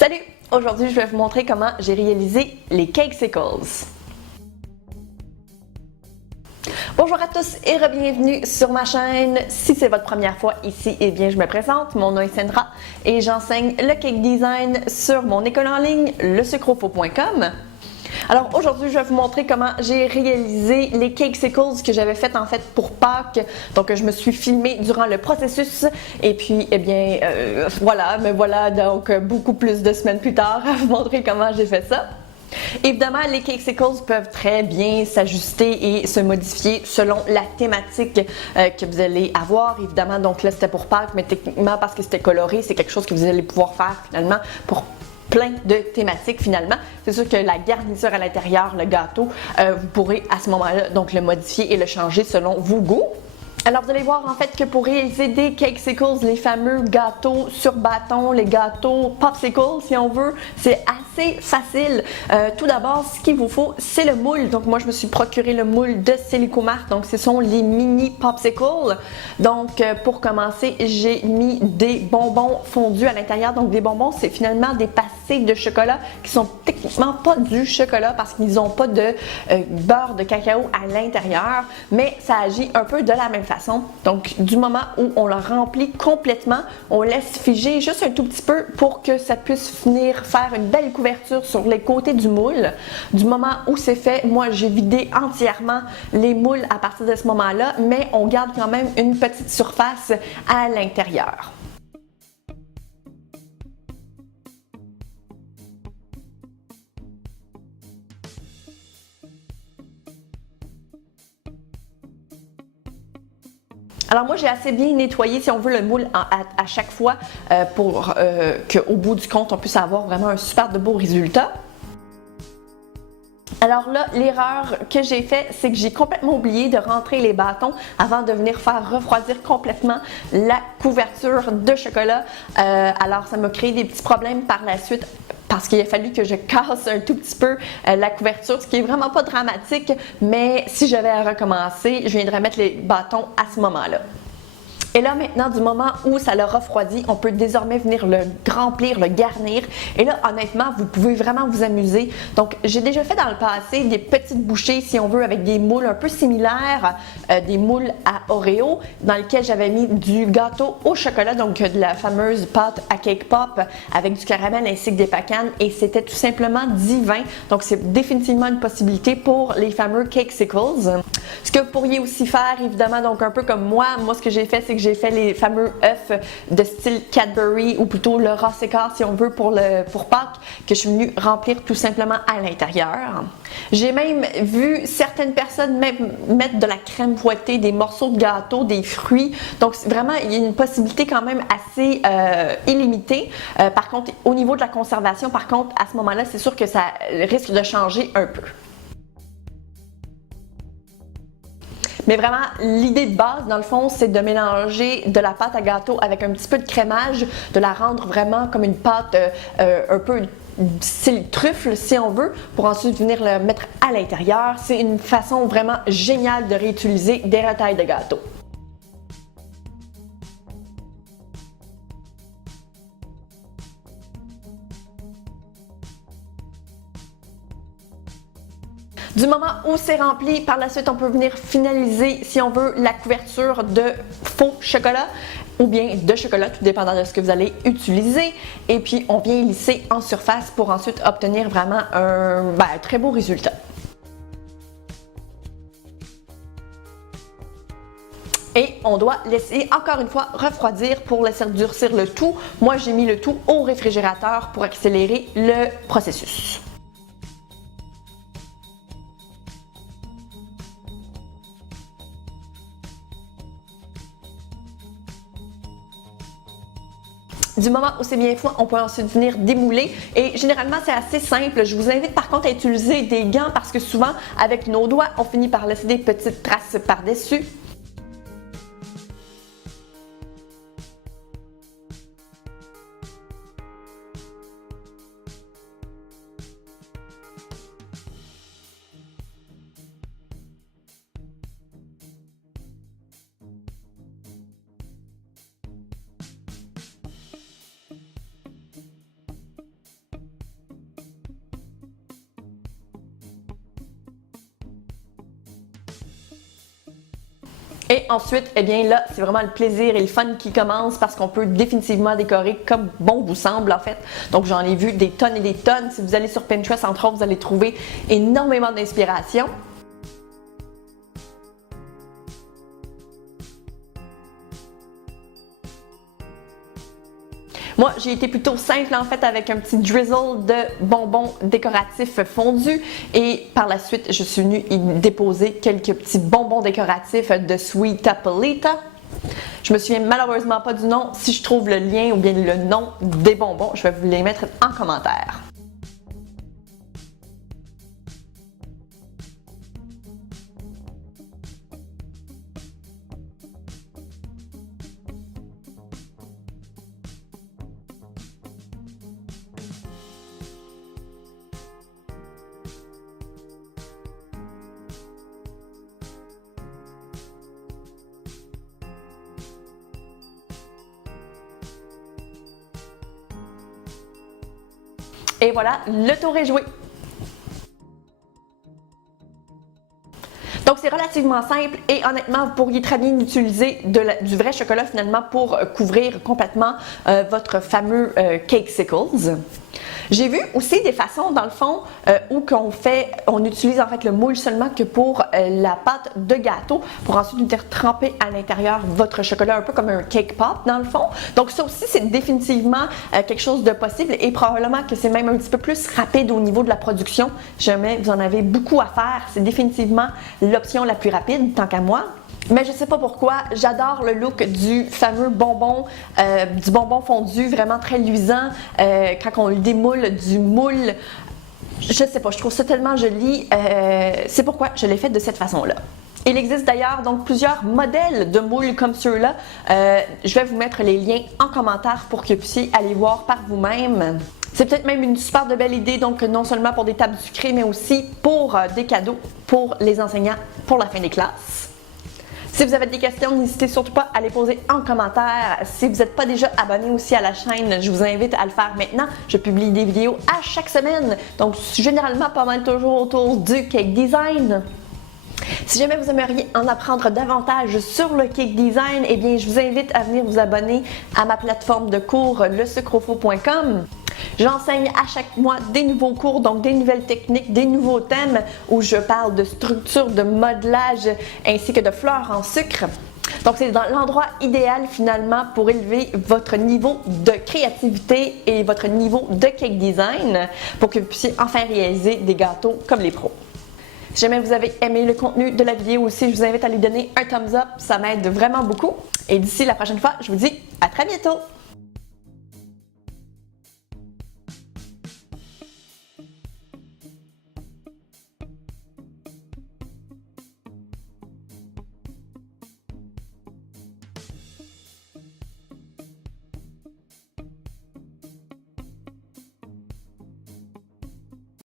Salut! Aujourd'hui, je vais vous montrer comment j'ai réalisé les Cakesicles. Bonjour à tous et bienvenue sur ma chaîne. Si c'est votre première fois ici, eh bien je me présente, mon nom est Sandra et j'enseigne le cake design sur mon école en ligne, lesucrofaux.com. Alors aujourd'hui, je vais vous montrer comment j'ai réalisé les Cakesicles que j'avais fait en fait pour Pâques. Donc je me suis filmée durant le processus et puis eh bien voilà, me voilà donc beaucoup plus de semaines plus tard à vous montrer comment j'ai fait ça. Évidemment, les Cakesicles peuvent très bien s'ajuster et se modifier selon la thématique que vous allez avoir. Évidemment, donc là c'était pour Pâques, mais techniquement parce que c'était coloré, c'est quelque chose que vous allez pouvoir faire finalement pour plein de thématiques finalement. C'est sûr que la garniture à l'intérieur, le gâteau, vous pourrez à ce moment-là donc le modifier et le changer selon vos goûts. Alors vous allez voir en fait que pour réaliser des Cakesicles, les fameux gâteaux sur bâton, les gâteaux popsicles si on veut, c'est assez facile. Tout d'abord, ce qu'il vous faut, c'est le moule. Donc moi je me suis procuré le moule de Silicomart, donc ce sont les mini popsicles. Donc pour commencer, j'ai mis des bonbons fondus à l'intérieur. Donc des bonbons, c'est finalement des pastilles de chocolat qui sont techniquement pas du chocolat parce qu'ils n'ont pas de beurre de cacao à l'intérieur, mais ça agit un peu de la même façon. Donc du moment où on le remplit complètement, on laisse figer juste un tout petit peu pour que ça puisse venir faire une belle couverture sur les côtés du moule. Du moment où c'est fait, moi j'ai vidé entièrement les moules à partir de ce moment-là, mais on garde quand même une petite surface à l'intérieur. Alors moi j'ai assez bien nettoyé si on veut le moule à chaque fois pour qu'au bout du compte on puisse avoir vraiment un super de beau résultat. Alors là, l'erreur que j'ai faite, c'est que j'ai complètement oublié de rentrer les bâtons avant de venir faire refroidir complètement la couverture de chocolat. Alors ça m'a créé des petits problèmes par la suite parce qu'il a fallu que je casse un tout petit peu la couverture, ce qui est vraiment pas dramatique, mais si j'avais à recommencer, je viendrais mettre les bâtons à ce moment-là. Et là maintenant, du moment où ça l'a refroidi, on peut désormais venir le remplir, le garnir. Et là, honnêtement, vous pouvez vraiment vous amuser. Donc, j'ai déjà fait dans le passé des petites bouchées, si on veut, avec des moules un peu similaires, des moules à Oreo, dans lesquels j'avais mis du gâteau au chocolat, donc de la fameuse pâte à cake pop avec du caramel ainsi que des pacanes. Et c'était tout simplement divin. Donc, c'est définitivement une possibilité pour les fameux Cakesicles. Ce que vous pourriez aussi faire, évidemment, donc un peu comme moi ce que j'ai fait, c'est que j'ai fait les fameux œufs de style Cadbury ou plutôt le ras écart si on veut pour Pâques que je suis venue remplir tout simplement à l'intérieur. J'ai même vu certaines personnes même mettre de la crème fouettée, des morceaux de gâteau, des fruits. Donc vraiment, il y a une possibilité quand même assez illimitée. Par contre, au niveau de la conservation, par contre, à ce moment-là, c'est sûr que ça risque de changer un peu. Mais vraiment, l'idée de base, dans le fond, c'est de mélanger de la pâte à gâteau avec un petit peu de crémage, de la rendre vraiment comme une pâte un peu style truffle, si on veut, pour ensuite venir le mettre à l'intérieur. C'est une façon vraiment géniale de réutiliser des retailles de gâteau. Du moment où c'est rempli, par la suite, on peut venir finaliser, si on veut, la couverture de faux chocolat ou bien de chocolat, tout dépendant de ce que vous allez utiliser. Et puis, on vient lisser en surface pour ensuite obtenir vraiment un très beau résultat. Et on doit laisser encore une fois refroidir pour laisser durcir le tout. Moi, j'ai mis le tout au réfrigérateur pour accélérer le processus. Du moment où c'est bien froid, on peut ensuite venir démouler et généralement c'est assez simple. Je vous invite par contre à utiliser des gants parce que souvent avec nos doigts, on finit par laisser des petites traces par-dessus. Et ensuite, eh bien là, c'est vraiment le plaisir et le fun qui commence parce qu'on peut définitivement décorer comme bon vous semble en fait. Donc j'en ai vu des tonnes et des tonnes. Si vous allez sur Pinterest, entre autres, vous allez trouver énormément d'inspiration. Moi, j'ai été plutôt simple en fait avec un petit drizzle de bonbons décoratifs fondus et par la suite, je suis venue y déposer quelques petits bonbons décoratifs de Sweet Apolita. Je me souviens malheureusement pas du nom. Si je trouve le lien ou bien le nom des bonbons, je vais vous les mettre en commentaire. Et voilà, le tour est joué. Donc c'est relativement simple et honnêtement, vous pourriez très bien utiliser du vrai chocolat finalement pour couvrir complètement votre fameux Cakesicles. J'ai vu aussi des façons dans le fond où on utilise en fait le moule seulement que pour la pâte de gâteau pour ensuite venir tremper à l'intérieur votre chocolat un peu comme un cake pop dans le fond. Donc ça aussi c'est définitivement quelque chose de possible et probablement que c'est même un petit peu plus rapide au niveau de la production. Jamais vous en avez beaucoup à faire, c'est définitivement l'option la plus rapide tant qu'à moi. Mais je sais pas pourquoi, j'adore le look du fameux bonbon, du bonbon fondu, vraiment très luisant, quand on le démoule du moule. Je sais pas, je trouve ça tellement joli, c'est pourquoi je l'ai fait de cette façon-là. Il existe d'ailleurs donc plusieurs modèles de moules comme ceux-là. Je vais vous mettre les liens en commentaire pour que vous puissiez aller voir par vous-même. C'est peut-être même une super de belle idée, donc non seulement pour des tables sucrées, mais aussi pour des cadeaux pour les enseignants pour la fin des classes. Si vous avez des questions, n'hésitez surtout pas à les poser en commentaire. Si vous n'êtes pas déjà abonné aussi à la chaîne, je vous invite à le faire maintenant. Je publie des vidéos à chaque semaine, donc généralement pas mal toujours autour du cake design. Si jamais vous aimeriez en apprendre davantage sur le cake design, eh bien je vous invite à venir vous abonner à ma plateforme de cours lesucrofaux.com. J'enseigne à chaque mois des nouveaux cours, donc des nouvelles techniques, des nouveaux thèmes où je parle de structure, de modelage ainsi que de fleurs en sucre. Donc c'est dans l'endroit idéal finalement pour élever votre niveau de créativité et votre niveau de cake design pour que vous puissiez enfin réaliser des gâteaux comme les pros. Si jamais vous avez aimé le contenu de la vidéo aussi, je vous invite à lui donner un thumbs up, ça m'aide vraiment beaucoup. Et d'ici la prochaine fois, je vous dis à très bientôt!